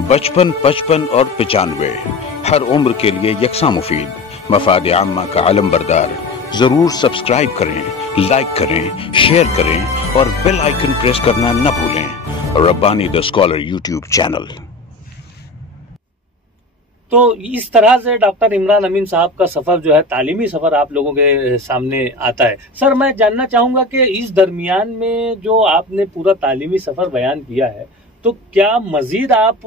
बचपन, 55 और 95 हर उम्र के लिए यकसा मुफीद। मफाद आम्मा का आलम बरदार। जरूर सब्सक्राइब करें, लाइक करें, शेयर करें और बेल आइकन प्रेस करना न भूलें। Rabbani the scholar YouTube channel. तो इस तरह से डॉक्टर इमरान अमीन साहब का सफर जो है, तालीमी सफर आप लोगों के सामने आता है। सर, मैं जानना चाहूंगा कि इस दरमियान में जो आपने पूरा तालीमी सफर बयान किया है, तो क्या मजीद आप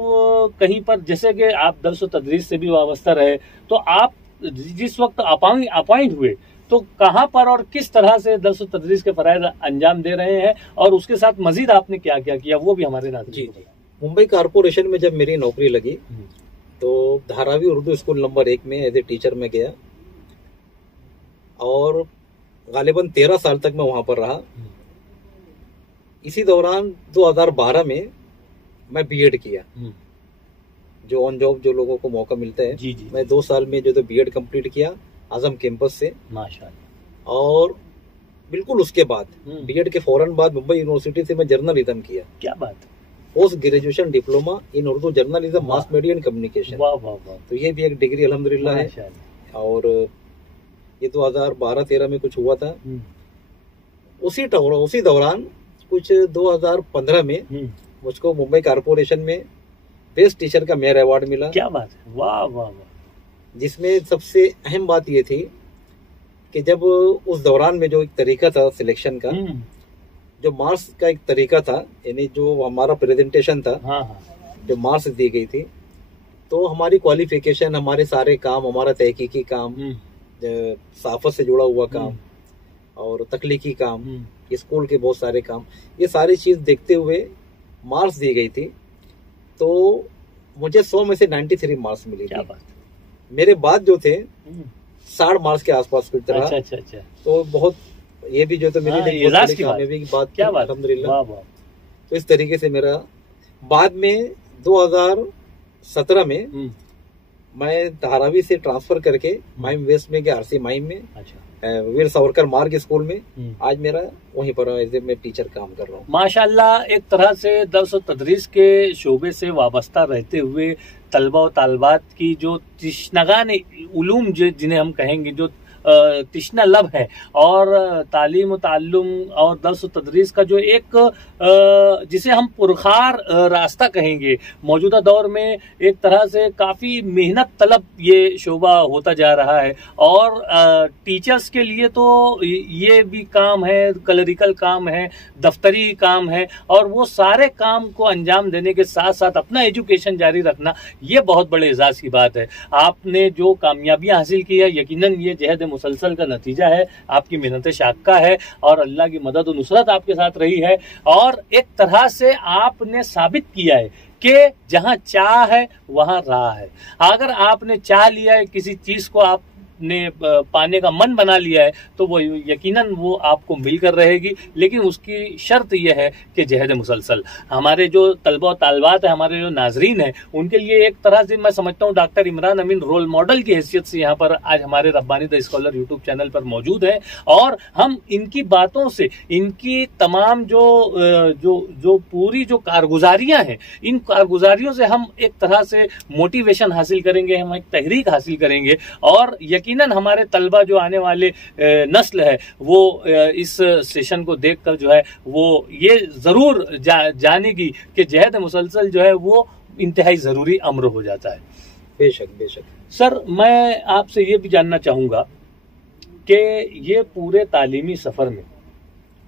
कहीं पर, जैसे कि आप दर्स व तदरीस से भी वाबस्ता रहे, तो आप जिस वक्त अपॉइंट हुए तो कहाँ पर और किस तरह से दर्स व तदरीस के फराइज अंजाम दे रहे हैं, और उसके साथ मजीद आपने क्या क्या किया, वो भी हमारे नाज़रीन को बताएं। मुंबई कॉरपोरेशन में जब मेरी नौकरी लगी तो धारावी उर्दू स्कूल नंबर 1 में एज ए टीचर में गया और गालिबन 13 साल तक मैं वहां पर रहा। इसी दौरान 2012 में मैं बीएड किया, जो ऑन जॉब जो लोगों को मौका मिलता है। जी। मैं 2 साल में जो बीएड कंप्लीट किया आजम कैंपस से, माशाअल्लाह। और बिल्कुल उसके बाद बीएड के फौरन बाद मुंबई यूनिवर्सिटी से मैं जर्नलिज्म किया। क्या बात है। Post graduation diploma in Urdu journalism, mass media and communication. वाह वाह वाह। तो ये भी एक डिग्री अल्हम्दुलिल्लाह है। और ये 2012-13 में कुछ हुआ था। उसी दौरान कुछ 2015 में मुझको मुंबई कॉरपोरेशन में बेस्ट टीचर का मेयर अवार्ड मिला। क्या बात है। वाह वाह वाह। जिसमें सबसे अहम बात ये थी कि जब उस दौरान में जो एक तरीका था सिलेक्शन का, जो मार्क्स का एक तरीका था, यानी जो हमारा प्रेजेंटेशन था, जो मार्क्स दी गई थी, तो हमारी क्वालिफिकेशन, हमारे सारे काम, हमारा तहकीकी काम, सहाफत से जुड़ा हुआ काम और तकलीकी काम, स्कूल के बहुत सारे काम, ये सारी चीज देखते हुए मार्क्स दी गई थी। तो मुझे 100 में से 93 मार्क्स मिली थी। मेरे बाद जो थे 60 मार्क्स के आसपास कुछ तरह। अच्छा। तो बहुत, ये भी जो तो मेरे लिए कामयाबी की बात थी अल्हम्दुलिल्लाह। तो इस तरीके से मेरा बाद में 2017 में मैं धारावी से ट्रांसफर करके माइम वेस्ट में गया, आरसी माइम में, वीर सावरकर मार्ग स्कूल में। आज मेरा वहीं पर एज ए मैं टीचर काम कर रहा हूँ। माशाल्लाह। एक तरह से दर्स व तदरीस के शोबे से वाबस्ता रहते हुए तलबा व तालबात की जो तिश्नगान उलूम जिन्हें हम कहेंगे, जो तिश्ना लब है, और तालीम व ताल्लुम और दर्स व तदरीस का जो एक जिसे हम पुरखार रास्ता कहेंगे, मौजूदा दौर में एक तरह से काफ़ी मेहनत तलब ये शोबा होता जा रहा है। और टीचर्स के लिए तो ये भी काम है, क्लरिकल काम है, दफ्तरी काम है, और वो सारे काम को अंजाम देने के साथ साथ अपना एजुकेशन जारी रखना, ये बहुत बड़े एजाज की बात है। आपने जो कामयाबियां हासिल की है, यकीनन ये जहद मुसलसल का नतीजा है, आपकी मेहनत शाक्का है, और अल्लाह की मदद और नुसरत आपके साथ रही है। और एक तरह से आपने साबित किया है कि जहां चाह है वहां राह है। अगर आपने चाह लिया है, किसी चीज को आपने पाने का मन बना लिया है, तो वो यकीनन वो आपको मिलकर रहेगी। लेकिन उसकी शर्त यह है कि जहद मुसलसल। हमारे जो तलबा और तालबात है, हमारे जो नाजरीन है, उनके लिए एक तरह से मैं समझता हूँ डॉक्टर इमरान अमीन रोल मॉडल की हैसियत से यहाँ पर आज हमारे Rabbani the scholar YouTube channel पर मौजूद है। और हम इनकी बातों से, इनकी तमाम जो पूरी जो कारगुजारियाँ हैं, इन कारगुजारियों से हम एक तरह से मोटिवेशन हासिल करेंगे, हम एक तहरीक हासिल करेंगे। और यकीनन हमारे तलबा जो आने वाले नस्ल है, वो इस सेशन को देखकर जो है वो ये जरूर जानेगी कि जहद मुसलसल जो है वो इंतहाई जरूरी अम्र हो जाता है। बेशक। सर, मैं आपसे ये भी जानना चाहूंगा कि ये पूरे तालीमी सफर में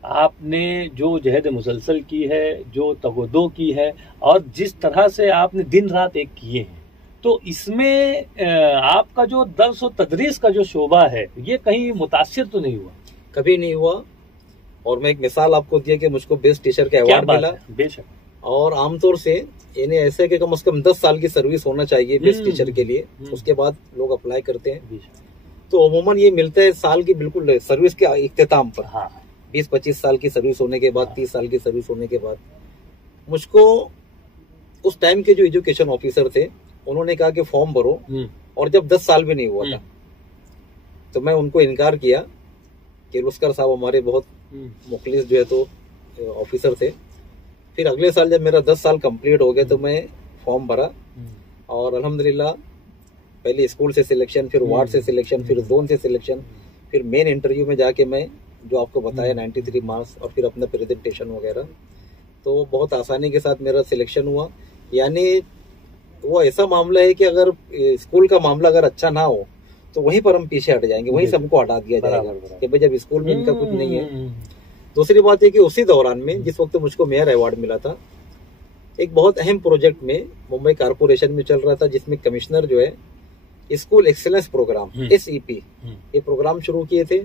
आपने जो जहद मुसलसल की है, जो तगदो की है, और जिस तरह से आपने दिन रात एक किए हैं, तो इसमें आपका जो दर्स व तदरीस का जो शोबा है, ये कहीं मुतासिर तो नहीं हुआ? कभी नहीं हुआ। और मैं एक मिसाल आपको दिया कि मुझको बेस्ट टीचर का अवार्ड मिला। बेशक। और आमतौर से यानी ऐसे कि कम से कम 10 साल की सर्विस होना चाहिए बेस्ट टीचर के लिए, उसके बाद लोग अप्लाई करते हैं। तो अमूमन ये मिलता है साल की बिल्कुल सर्विस के इख्तिताम पर। 20-25 साल की सर्विस होने के बाद, 30 साल की सर्विस होने के बाद मुझको उस टाइम के जो एजुकेशन ऑफिसर थे, उन्होंने कहा कि फॉर्म भरो। और जब 10 साल भी नहीं हुआ था, तो मैं उनको इनकार किया कि लुस्कर साहब हमारे बहुत मुखलिस जो है तो ऑफिसर थे। फिर अगले साल जब मेरा 10 साल कंप्लीट हो गया, तो मैं फॉर्म भरा और अल्हम्दुलिल्लाह पहले स्कूल से सिलेक्शन, फिर वार्ड से सिलेक्शन, फिर जोन से सिलेक्शन, फिर मेन इंटरव्यू में जाके मैं जो आपको बताया 93 मार्क्स और फिर अपना प्रेजेंटेशन वगैरह, तो बहुत आसानी के साथ मेरा सिलेक्शन हुआ। यानी वो ऐसा मामला है कि अगर स्कूल का मामला अगर अच्छा ना हो तो वहीं पर हम पीछे हट जाएंगे, वहीं से हमको हटा दिया जाएगा कि भाई जब स्कूल में इनका कुछ नहीं है। दूसरी बात है कि उसी दौरान में जिस वक्त मुझको मेयर अवार्ड मिला था, एक बहुत अहम प्रोजेक्ट में मुंबई कारपोरेशन में चल रहा था, जिसमें कमिश्नर जो है स्कूल एक्सीलेंस प्रोग्राम SEP ये प्रोग्राम शुरू किए थे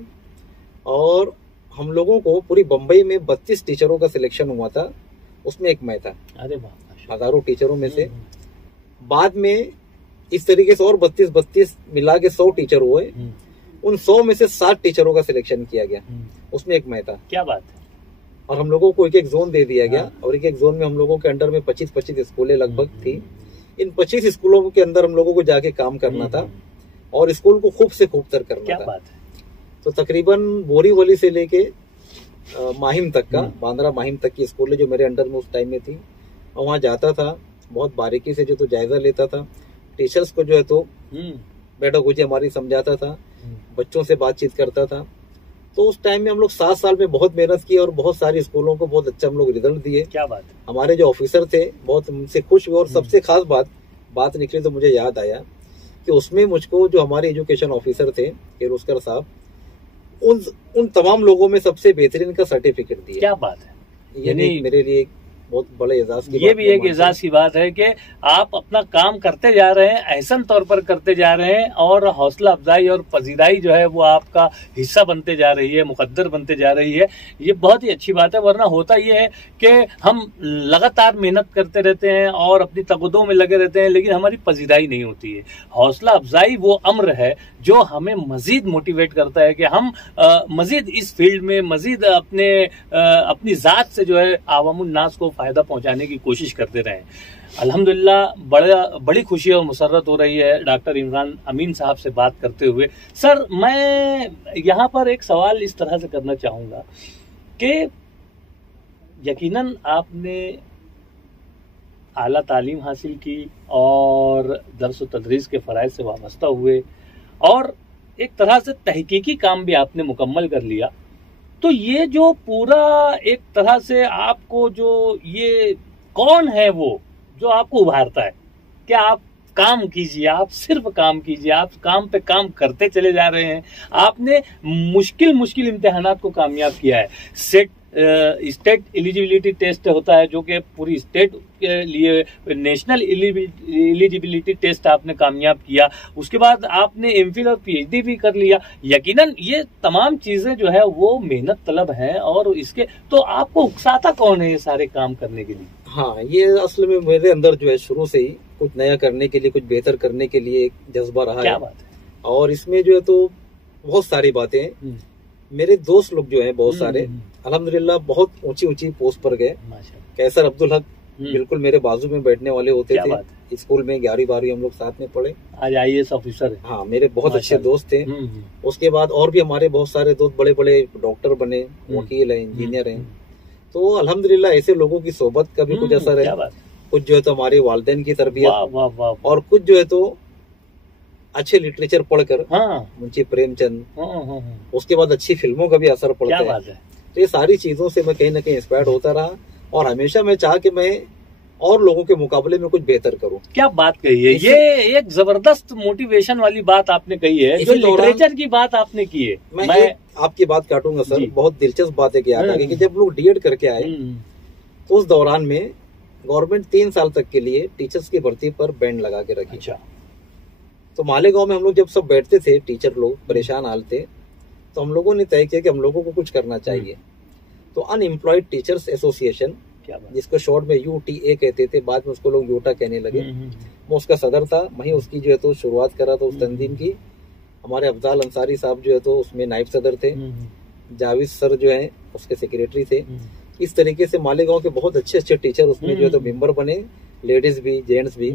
और हम लोगों को पूरी बम्बई में 32 टीचरों का सिलेक्शन हुआ था, उसमें एक मैं था। अरे वाह, हजारों टीचरों में से बाद में इस तरीके से और 32 मिला के 100 टीचर हुए। उन 100 में से 60 टीचरों का सिलेक्शन किया गया, उसमें एक मैं था। क्या बात है। और हम लोगों को एक जोन दे दिया गया और एक जोन में हम लोगों के अंडर में 25 स्कूलें लगभग थी। इन 25 स्कूलों के अंदर हम लोगों को जाके काम करना था और स्कूल को खूब से खूब तर करना क्या था। बात है। तो तकरीबन बोरीवली से लेके माहिम तक का, बांद्रा माहिम तक की स्कूलें जो मेरे अंडर में उस टाइम में थी, और वहाँ जाता था, बहुत बारीकी से जो तो जायजा लेता था, टीचर्स को जो है तो पेडागोजी हमारी समझाता था, बच्चों से बातचीत करता था। तो उस टाइम में हम लोग 7 साल में बहुत मेहनत की और बहुत सारी स्कूलों को बहुत अच्छा हम लोग रिजल्ट दिए। क्या बात है। हमारे जो ऑफिसर थे बहुत उनसे खुश हुए और सबसे खास बात निकली तो मुझे याद आया कि उसमें मुझको जो हमारे एजुकेशन ऑफिसर थे किरोस्कर साहब, उन तमाम लोगों में सबसे बेहतरीन का सर्टिफिकेट दिया। क्या बात है। यानी मेरे लिए बहुत बड़े एजाज की ये भी एक एजाज की बात है कि आप अपना काम करते जा रहे हैं, एहसन तौर पर करते जा रहे हैं और हौसला अफजाई और पजीराई जो है वो आपका हिस्सा बनते जा रही है, मुकद्दर बनते जा रही है। ये बहुत ही अच्छी बात है। वरना होता ये है कि हम लगातार मेहनत करते रहते हैं और अपनी तगदों में लगे रहते हैं, लेकिन हमारी पजीराई नहीं होती है। हौसला अफजाई वो अम्र है जो हमें मजीद मोटिवेट करता है कि हम मजीद इस फील्ड में मजीद अपनी जात से जो है आवामुन नास को फायदा पहुंचाने की कोशिश करते रहें। अल्हम्दुलिल्लाह बड़ी खुशी और मुसर्रत हो रही है डॉक्टर इमरान अमीन साहब से बात करते हुए। सर, मैं यहाँ पर एक सवाल इस तरह से करना चाहूँगा कि यकीनन आपने आला तालीम हासिल की और दर्स व तदरीस के फ़राइज़ से वाबस्ता हुए और एक तरह से तहकीकी काम भी आपने मुकम्मल कर लिया। तो ये जो पूरा एक तरह से आपको जो ये कौन है वो जो आपको उभारता है कि आप काम कीजिए, आप सिर्फ काम कीजिए, आप काम पे काम करते चले जा रहे हैं। आपने मुश्किल इम्तिहानात को कामयाब किया है। स्टेट एलिजिबिलिटी टेस्ट होता है जो कि पूरी स्टेट के लिए नेशनल एलिजिबिलिटी टेस्ट आपने कामयाब किया। उसके बाद आपने एमफिल और पीएचडी भी कर लिया। यकीनन ये तमाम चीजें जो है वो मेहनत तलब हैं और इसके तो आपको उकसाता कौन है ये सारे काम करने के लिए? हाँ, ये असल में मेरे अंदर जो है शुरू से ही कुछ नया करने के लिए, कुछ बेहतर करने के लिए एक जज्बा रहा। क्या बात है। और इसमें जो है तो बहुत सारी बातें, मेरे दोस्त लोग जो हैं बहुत सारे अल्हम्दुलिल्लाह बहुत ऊंची पोस्ट पर गए। कैसर अब्दुल हक बिल्कुल मेरे बाजू में बैठने वाले होते थे। स्कूल में 11वीं 12वीं हम लोग साथ में पढ़े। आज IAS ऑफिसर है। हाँ, मेरे बहुत अच्छे दोस्त थे। उसके बाद और भी हमारे बहुत सारे दोस्त बड़े बड़े डॉक्टर बने, वकील हैं, इंजीनियर हैं। तो अल्हम्दुलिल्लाह ऐसे लोगों की सोबत का भी कुछ असर है। कुछ जो है तो हमारे वालिदैन की तरबियत और कुछ जो है तो अच्छे लिटरेचर पढ़कर, मुंशी प्रेमचंद, उसके बाद अच्छी फिल्मों का भी असर पड़ता है। तो ये सारी चीजों से मैं कहीं ना कहीं इंस्पायर्ड होता रहा और हमेशा मैं चाह कि मैं और लोगों के मुकाबले में कुछ बेहतर करूं। क्या बात कही है। ये एक जबरदस्त मोटिवेशन वाली बात आपने कही है, जो लिटरेचर की बात आपने की है। मैं आपकी बात काटूंगा सर, बहुत दिलचस्प बात है कि याद आ गई कि जब लोग डीएड करके आए तो उस दौरान में गवर्नमेंट 3 साल तक के लिए टीचर्स की भर्ती पर बैंड लगा के रखी। अच्छा। तो मालेगांव में हम लोग जब सब बैठते थे, टीचर लोग परेशान हाल थे, तो हम लोगों ने तय किया कि हम लोगों को कुछ करना चाहिए। तो अनएम्प्लॉयड टीचर्स एसोसिएशन, जिसको शॉर्ट में UTA कहते थे, बाद में उसको लोग यूटा कहने लगे, मैं उसका सदर था। वहीं उसकी जो है तो शुरुआत करा था उस तंजीम की। हमारे अफजाल अंसारी साहब जो है तो उसमें नायब सदर थे, जावेद सर जो है उसके सेक्रेटरी थे। इस तरीके से मालेगांव के बहुत अच्छे टीचर उसमें जो है तो मेंबर बने, लेडीज भी जेंट्स भी।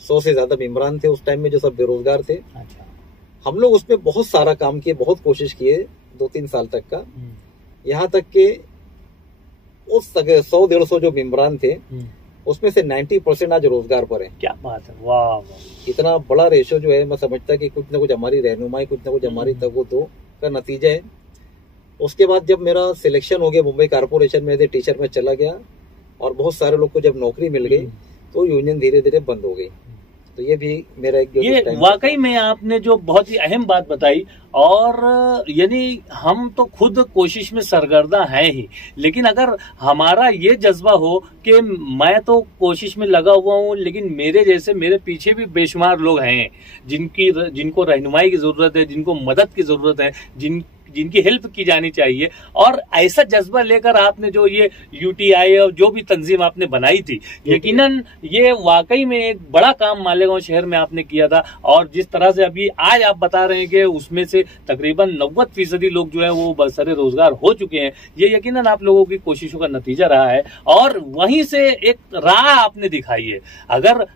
100 से ज्यादा मेम्बरान थे उस टाइम में जो सब बेरोजगार थे। हम लोग उसमें बहुत सारा काम किए, बहुत कोशिश किए 2-3 साल तक का। यहाँ तक के उस 100-150 जो मेम्बरान थे उसमें से 90% आज रोजगार पर है। क्या बात है, वाह। इतना बड़ा रेशो जो है, मैं समझता कि कुछ ना कुछ हमारी रहनुमाई, कुछ ना कुछ हमारी तगो का नतीजा है। उसके बाद जब मेरा सिलेक्शन हो गया मुंबई कारपोरेशन में, टीचर में चला गया और बहुत सारे लोग को जब नौकरी मिल गई तो यूनियन धीरे धीरे बंद हो गई। तो ये भी मेरा एक ये वाकई में आपने जो बहुत ही अहम बात बताई, और यानी हम तो खुद कोशिश में सरगर्दा हैं ही, लेकिन अगर हमारा ये जज्बा हो कि मैं तो कोशिश में लगा हुआ हूँ, लेकिन मेरे जैसे मेरे पीछे भी बेशुमार लोग हैं जिनको रहनुमाई की जरूरत है, जिनको मदद की जरूरत है, जिनकी हेल्प की जानी चाहिए, और ऐसा जज्बा लेकर आपने जो ये यूटीआई और जो भी तंजीम आपने बनाई थी, यकीनन ये वाकई में एक बड़ा काम मालेगांव शहर में आपने किया था। और जिस तरह से अभी आज आप बता रहे हैं कि उसमें से तकरीबन 90% लोग जो है वो बरसरे रोजगार हो चुके हैं, ये यकीनन आप लोगों की कोशिशों का नतीजा रहा है। और वहीं से एक राह आपने दिखाई है। अगर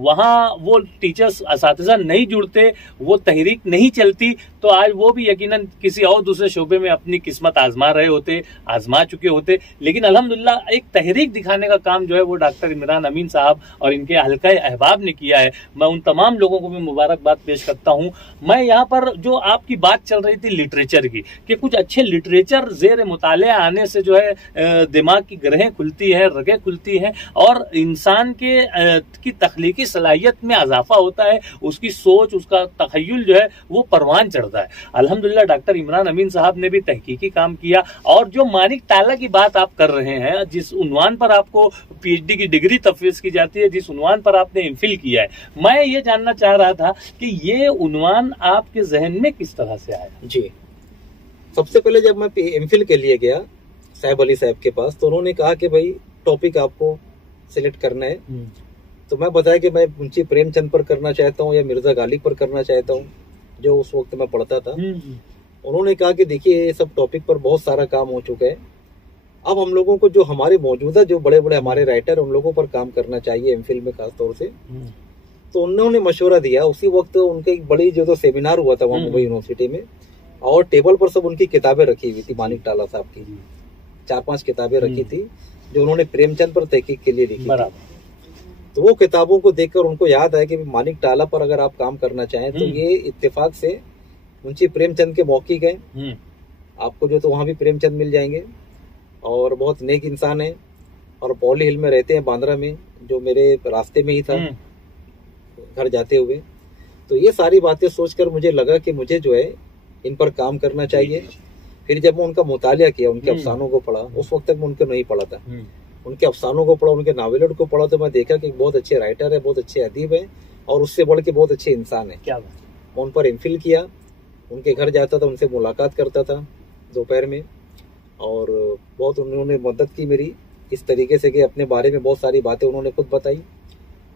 वहाँ वो टीचर्स असातिज़ा नहीं जुड़ते, वो तहरीक नहीं चलती, तो आज वो भी यकीनन किसी और दूसरे शोबे में अपनी किस्मत आजमा चुके होते। लेकिन अल्हम्दुलिल्लाह एक तहरीक दिखाने का काम जो है वो डॉक्टर इमरान अमीन साहब और इनके हल्का अहबाब ने किया है। मैं उन तमाम लोगों को भी मुबारकबाद पेश करता हूँ। मैं यहाँ पर जो आपकी बात चल रही थी लिटरेचर की, कि कुछ अच्छे लिटरेचर जेर मुतालिया आने से जो है दिमाग की ग्रहें खुलती है, रगें खुलती हैं, और इंसान की तख्लीकी सलाहियत में इजाफा होता है, उसकी सोच, उसका तखय्युल जो है वो परवान चढ़ता है। अल्हम्दुलिल्लाह डॉक्टर इमरान अमीन साहब ने भी तहकीकी काम किया। और जो मानिक टाला की बात आप कर रहे हैं, जिस उन्वान पर आपको पीएचडी की डिग्री तफवीज़ की जाती है, जिस उन्वान पर आपने एमफिल किया है, मैं ये जानना चाह रहा था कि ये उन्वान आपके जहन में किस तरह से आया? जी, सबसे पहले जब मैं एमफिल के लिए गया साहिब अली साहब के पास, तो उन्होंने कहा कि भाई टॉपिक आपको सिलेक्ट करना है। तो मैं बताया कि मैं मुंशी प्रेमचंद पर करना चाहता हूँ या मिर्जा गालिब पर करना चाहता हूँ, जो उस वक्त मैं पढ़ता था। उन्होंने कहा कि देखिए ये सब टॉपिक पर बहुत सारा काम हो चुका है, अब हम लोगों को जो हमारे मौजूदा जो बड़े बड़े हमारे राइटर उन लोगों पर काम करना चाहिए, एमफिल में खास तौर से। तो उन्होंने मशवरा दिया। उसी वक्त उनका एक बड़ी जो तो सेमिनार हुआ था वहाँ मुंबई यूनिवर्सिटी में, और टेबल पर सब उनकी किताबें रखी हुई थी, मानिक टाला साहब की 4-5 किताबें रखी थी जो उन्होंने प्रेमचंद पर तहकीक के लिए लिखी थी। तो वो किताबों को देखकर उनको याद आया कि मानिक टाला पर अगर आप काम करना चाहें तो ये इत्तेफाक से मुंशी प्रेमचंद के मौखिक है, आपको जो तो वहाँ भी प्रेमचंद मिल जाएंगे। और बहुत नेक इंसान है, और पॉली हिल में रहते हैं, बांद्रा में, जो मेरे रास्ते में ही था घर जाते हुए। तो ये सारी बातें सोचकर मुझे लगा कि मुझे जो है इन पर काम करना चाहिए। फिर जब मैं उनका मुतालिया किया, उनके अफसानों को पढ़ा, उस वक्त तक मैं उनको नहीं पढ़ा था, उनके अफसानों को पढ़ा, उनके नावेलों को पढ़ा, तो मैं देखा कि बहुत अच्छे राइटर है, बहुत अच्छे अदीब है, और उससे बढ़ के बहुत अच्छे इंसान है। क्या मैं उन पर एमफिल किया, उनके घर जाता था, उनसे मुलाकात करता था दोपहर में, और बहुत उन्होंने मदद की मेरी इस तरीके से कि अपने बारे में बहुत सारी बातें उन्होंने खुद बताई।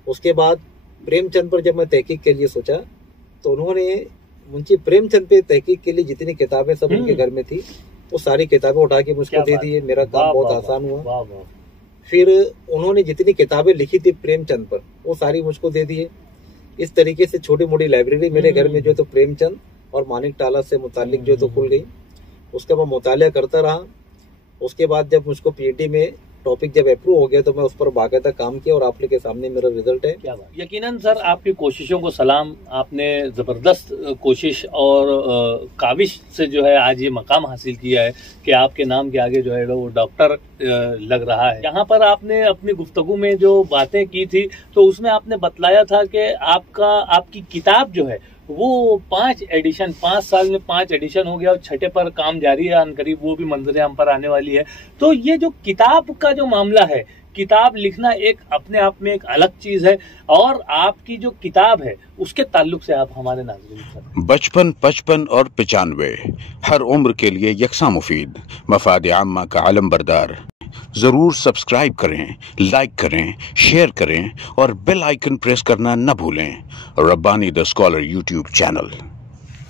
उसके बाद प्रेमचंद पर जब मैं तहकीक के लिए सोचा, तो उन्होंने मुंशी प्रेमचंद पे तहकीक के लिए जितनी किताबें सब उनके घर में थी, वो सारी किताबें उठा के मुझको दे दी। मेरा काम बहुत आसान हुआ। फिर उन्होंने जितनी किताबें लिखी थी प्रेमचंद पर, वो सारी मुझको दे दिए। इस तरीके से छोटी मोटी लाइब्रेरी मेरे घर में जो तो प्रेमचंद और मानिक टाला से मुतालिक जो तो खुल गई। उसका मैं मुतालिया करता रहा। उसके बाद जब मुझको पीएचडी में टॉपिक जब अप्रूव हो गया, तो मैं उस पर बाकायदा काम किया, और आप लोग के सामने मेरा रिजल्ट है। क्या बात। यकीनन सर आपकी कोशिशों को सलाम। आपने जबरदस्त कोशिश और काविश से जो है आज ये मकाम हासिल किया है कि आपके नाम के आगे जो है वो डॉक्टर लग रहा है। यहाँ पर आपने अपनी गुफ्तगू में जो बातें की थी, तो उसमें आपने बतलाया था कि आपकी किताब जो है वो 5 एडिशन, 5 साल में 5 एडिशन हो गया, और 6ठे पर काम जारी है, अनकरीब वो भी मंजर आम पर आने वाली है। तो ये जो किताब का जो मामला है, किताब लिखना एक अपने आप में एक अलग चीज है, और आपकी जो किताब है उसके ताल्लुक से आप हमारे नाज़रीन। बचपन, 55 और 95 हर उम्र के लिए यकसा मुफीद, मफाद आम्मा का आलम बरदार। जरूर सब्सक्राइब करें, लाइक करें, शेयर करें, और बेल आइकन प्रेस करना न भूलें। Rabbani the scholar YouTube channel.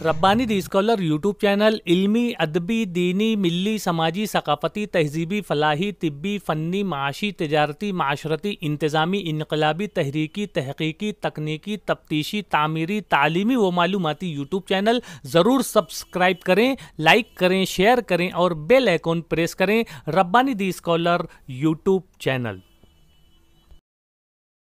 Rabbani the scholar YouTube channel इल्मी, अदबी, दीनी, मिल्ली, समाजी, सकाफती, तहजीबी, फलाही, तिब्बी, फ़न्नी, माशी, तिजारती, माशरती, इंतज़ामी, इनकलाबी, तहरीकी, तहकीकी, तकनीकी, तफ्तीशी, तामीरी, तालीमी व मालूमाती यूट्यूब चैनल। ज़रूर सब्सक्राइब करें, लाइक करें, शेयर करें, और बेल आइकन प्रेस करें। Rabbani the scholar YouTube channel.